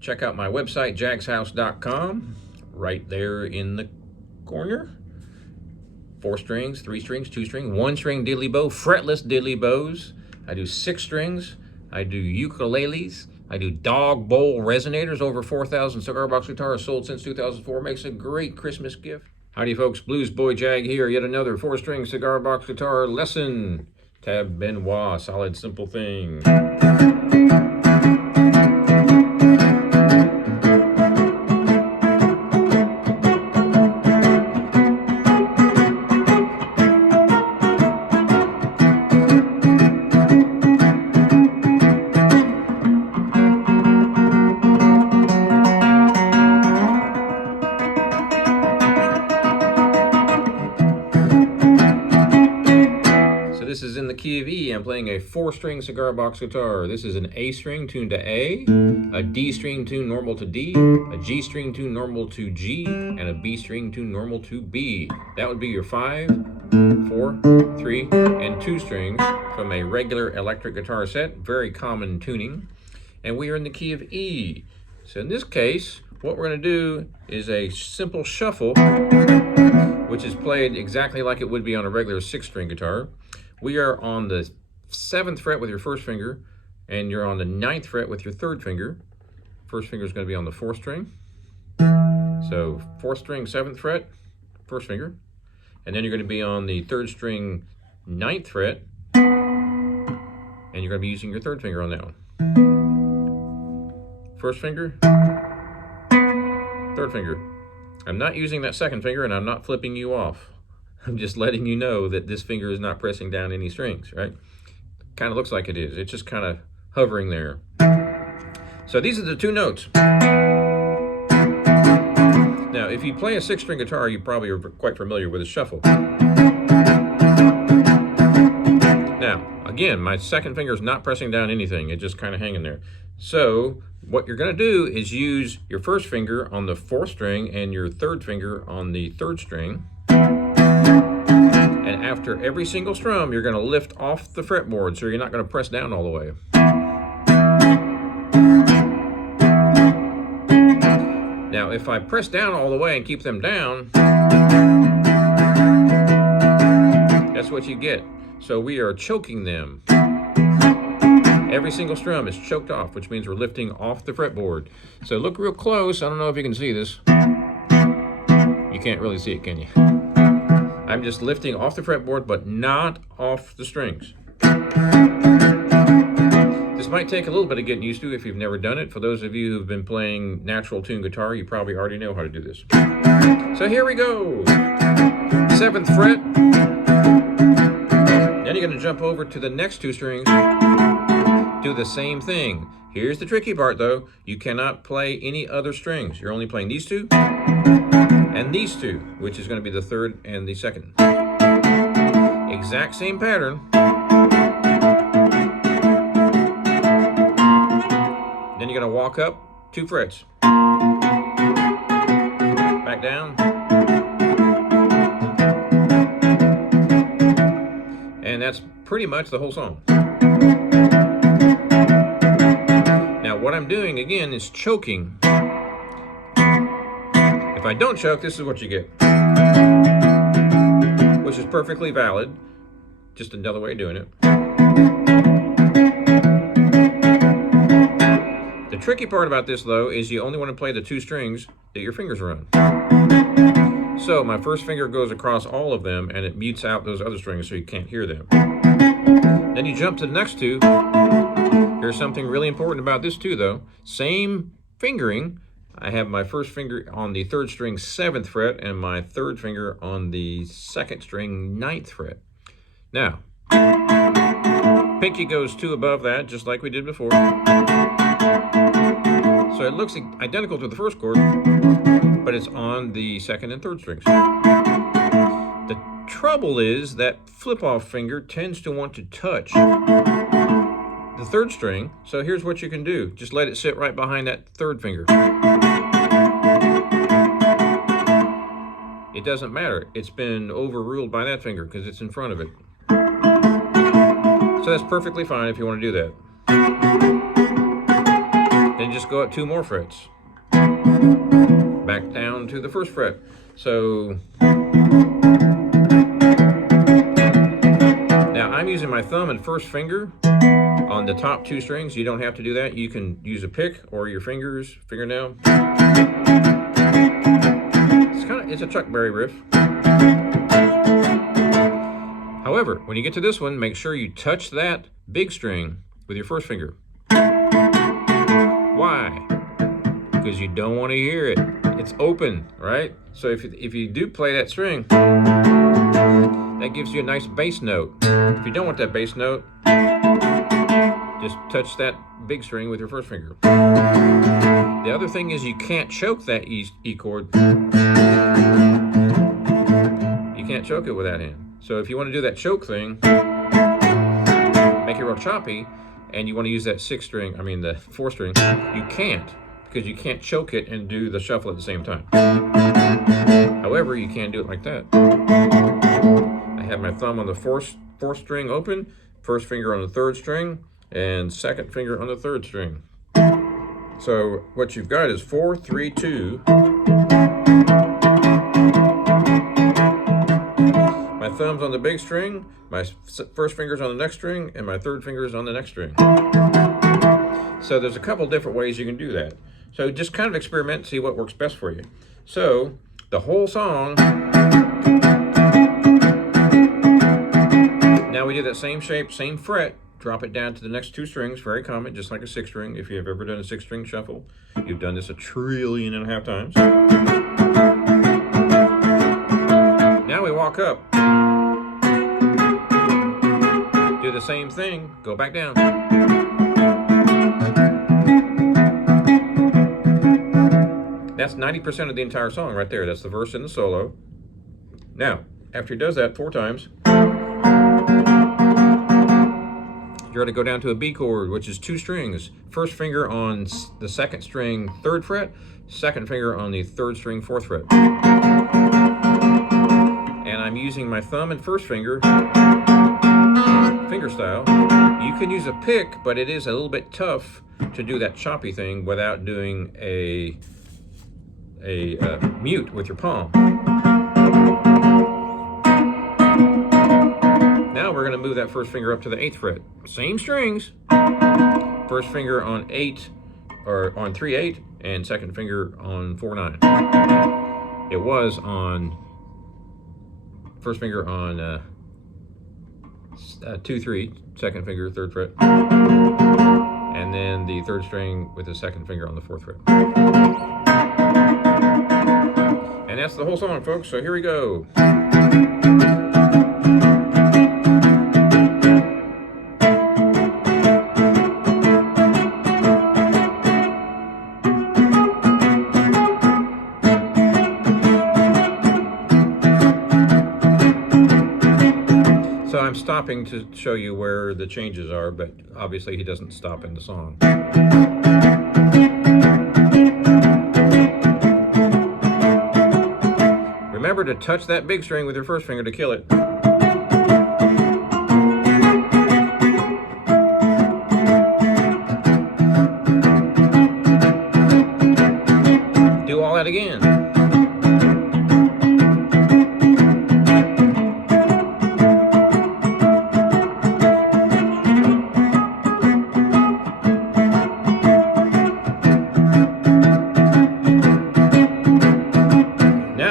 check out my website, jagshouse.com, right there in the corner. 4 strings, 3 strings, 2 string, 1 string diddly bow, fretless diddly bows. I do 6 strings. I do ukuleles. I do dog bowl resonators. Over 4,000 cigar box guitars sold since 2004. Makes a great Christmas gift. Howdy folks, Bluesboyjag here. Yet another 4-string cigar box guitar lesson. Tab Benoit, solid simple thing. This is in the key of E. I'm playing a 4-string cigar box guitar. This is an A string tuned to A, a D string tuned normal to D, a G string tuned normal to G, and a B string tuned normal to B. That would be your 5, 4, 3, and 2 strings from a regular electric guitar set. Very common tuning. And we are in the key of E. So in this case, what we're going to do is a simple shuffle, which is played exactly like it would be on a regular 6-string guitar. We are on the 7th fret with your 1st finger, and you're on the 9th fret with your 3rd finger. 1st finger is going to be on the 4th string. So 4th string, 7th fret, 1st finger. And then you're going to be on the 3rd string, 9th fret, and you're going to be using your 3rd finger on that one. 1st finger, 3rd finger. I'm not using that 2nd finger, and I'm not flipping you off. I'm just letting you know that this finger is not pressing down any strings, right? Kind of looks like it is. It's just kind of hovering there. So these are the 2 notes. Now, if you play a 6-string guitar, you probably are quite familiar with a shuffle. Now, again, my 2nd finger is not pressing down anything. It's just kind of hanging there. So what you're going to do is use your 1st finger on the 4th string and your 3rd finger on the 3rd string. And after every single strum, you're going to lift off the fretboard, so you're not going to press down all the way. Now, if I press down all the way and keep them down, that's what you get. So we are choking them. Every single strum is choked off, which means we're lifting off the fretboard. So look real close. I don't know if you can see this. You can't really see it, can you? I'm just lifting off the fretboard, but not off the strings. This might take a little bit of getting used to if you've never done it. For those of you who've been playing natural tune guitar, you probably already know how to do this. So here we go. 7th fret. Then you're going to jump over to the next 2 strings. Do the same thing. Here's the tricky part though. You cannot play any other strings. You're only playing these 2. And these 2, which is going to be the 3rd and the 2nd. Exact same pattern. Then you're going to walk up 2 frets. Back down. And that's pretty much the whole song. Now what I'm doing again is choking. If I don't choke, this is what you get, which is perfectly valid. Just another way of doing it. The tricky part about this, though, is you only want to play the 2 strings that your fingers are on. So my 1st finger goes across all of them, and it mutes out those other strings so you can't hear them. Then you jump to the next 2. Here's something really important about this, too, though. Same fingering. I have my 1st finger on the 3rd string 7th fret and my 3rd finger on the 2nd string 9th fret. Now, pinky goes 2 above that, just like we did before. So it looks identical to the 1st chord, but it's on the 2nd and 3rd strings. The trouble is that flip-off finger tends to want to touch the 3rd string, so here's what you can do. Just let it sit right behind that 3rd finger. It doesn't matter. It's been overruled by that finger because it's in front of it. So that's perfectly fine if you want to do that. Then just go up 2 more frets. Back down to the 1st fret. So now I'm using my thumb and 1st finger on the top 2 strings. You don't have to do that. You can use a pick or your fingernail. It's a Chuck Berry riff. However, when you get to this one, make sure you touch that big string with your 1st finger. Why? Because you don't want to hear it. It's open, right? So if you do play that string, that gives you a nice bass note. If you don't want that bass note, just touch that big string with your 1st finger. The other thing is you can't choke that E chord. You can't choke it with that hand. So if you want to do that choke thing, make it real choppy, and you want to use that 6th string, the 4th string, you can't, because you can't choke it and do the shuffle at the same time. However, you can do it like that. I have my thumb on the 4th string open, 1st finger on the 3rd string, and 2nd finger on the 3rd string. So what you've got is 4, 3, 2. My thumb's on the big string, my 1st finger's on the next string, and my 3rd finger's on the next string. So there's a couple different ways you can do that. So just kind of experiment and see what works best for you. So the whole song, now we do that same shape, same fret, drop it down to the next 2 strings, very common, just like a 6th string. If you've ever done a 6th string shuffle, you've done this 1.5 trillion times. Now we walk up. Do the same thing, go back down. That's 90% of the entire song right there. That's the verse and the solo. Now, after he does that 4 times, you're going to go down to a B chord, which is 2 strings. 1st finger on the 2nd string, 3rd fret, 2nd finger on the 3rd string, 4th fret. And I'm using my thumb and 1st finger, finger style. You can use a pick, but it is a little bit tough to do that choppy thing without doing a mute with your palm. Now we're going to move that 1st finger up to the 8th fret. Same strings. 1st finger on 8 or on 3/8, and 2nd finger on 4/9. It was on 1st finger on 2/3, 2nd finger, 3rd fret, and then the 3rd string with the 2nd finger on the 4th fret. And that's the whole song, folks. So here we go. So I'm stopping to show you where the changes are, but obviously he doesn't stop in the song. Remember to touch that big string with your 1st finger to kill it. Do all that again.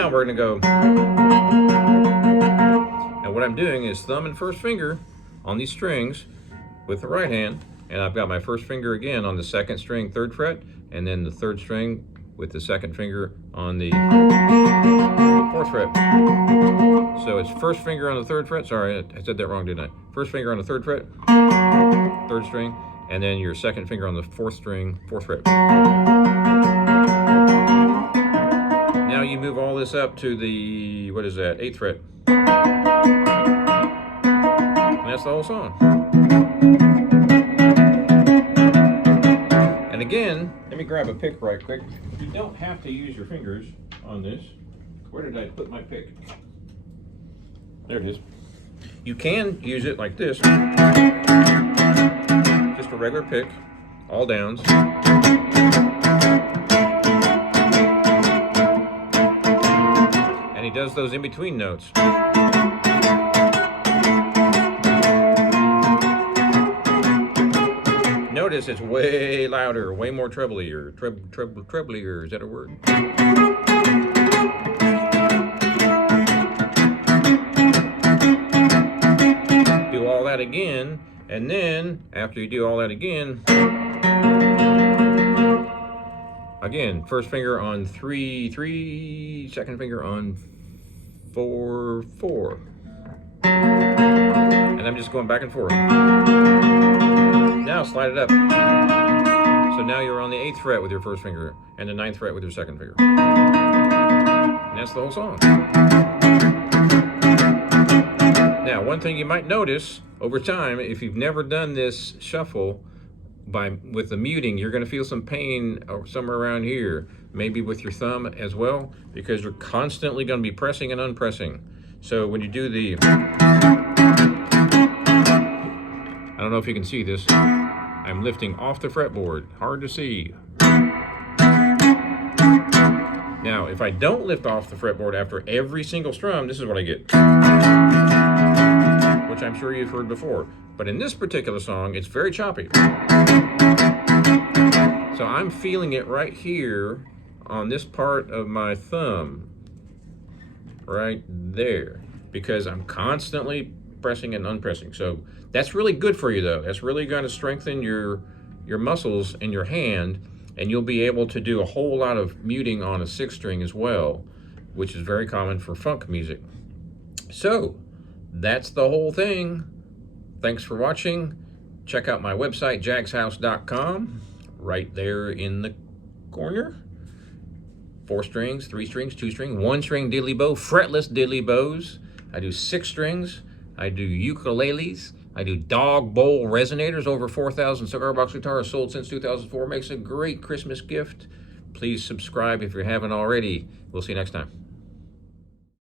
We're going to go, and what I'm doing is thumb and 1st finger on these strings with the right hand, and I've got my 1st finger again on the 2nd string, 3rd fret, and then the 3rd string with the 2nd finger on the 4th fret. So it's 1st finger on the 3rd fret, sorry, I said that wrong, didn't I? 1st finger on the 3rd fret, 3rd string, and then your 2nd finger on the 4th string, 4th fret. Now you move all this up to the, 8th fret. And that's the whole song. And again, let me grab a pick right quick. You don't have to use your fingers on this. Where did I put my pick? There it is. You can use it like this. Just a regular pick, all downs. does those in-between notes. Notice it's way louder, way more treblier. Treblier, is that a word? Do all that again, and then after you do all that again, first finger on 3, 3, second finger on 4, 4. And I'm just going back and forth. Now slide it up. So now you're on the 8th fret with your first finger and the 9th fret with your second finger. And that's the whole song. Now, one thing you might notice over time, if you've never done this shuffle with the muting, you're going to feel some pain somewhere around here, maybe with your thumb as well, because you're constantly going to be pressing and unpressing. So when you do the, I don't know if you can see this, I'm lifting off the fretboard, hard to see. Now, if I don't lift off the fretboard after every single strum, this is what I get, which I'm sure you've heard before. But in this particular song, it's very choppy. So I'm feeling it right here on this part of my thumb, right there, because I'm constantly pressing and unpressing. So that's really good for you, though. That's really going to strengthen your muscles in your hand, and you'll be able to do a whole lot of muting on a 6th string as well, which is very common for funk music. So that's the whole thing. Thanks for watching. Check out my website, jagshouse.com, right there in the corner. 4 strings, 3 strings, 2 string, 1 string diddly bow, fretless diddly bows. I do 6 strings. I do ukuleles. I do dog bowl resonators. Over 4,000 cigar box guitars sold since 2004. Makes a great Christmas gift. Please subscribe if you haven't already. We'll see you next time.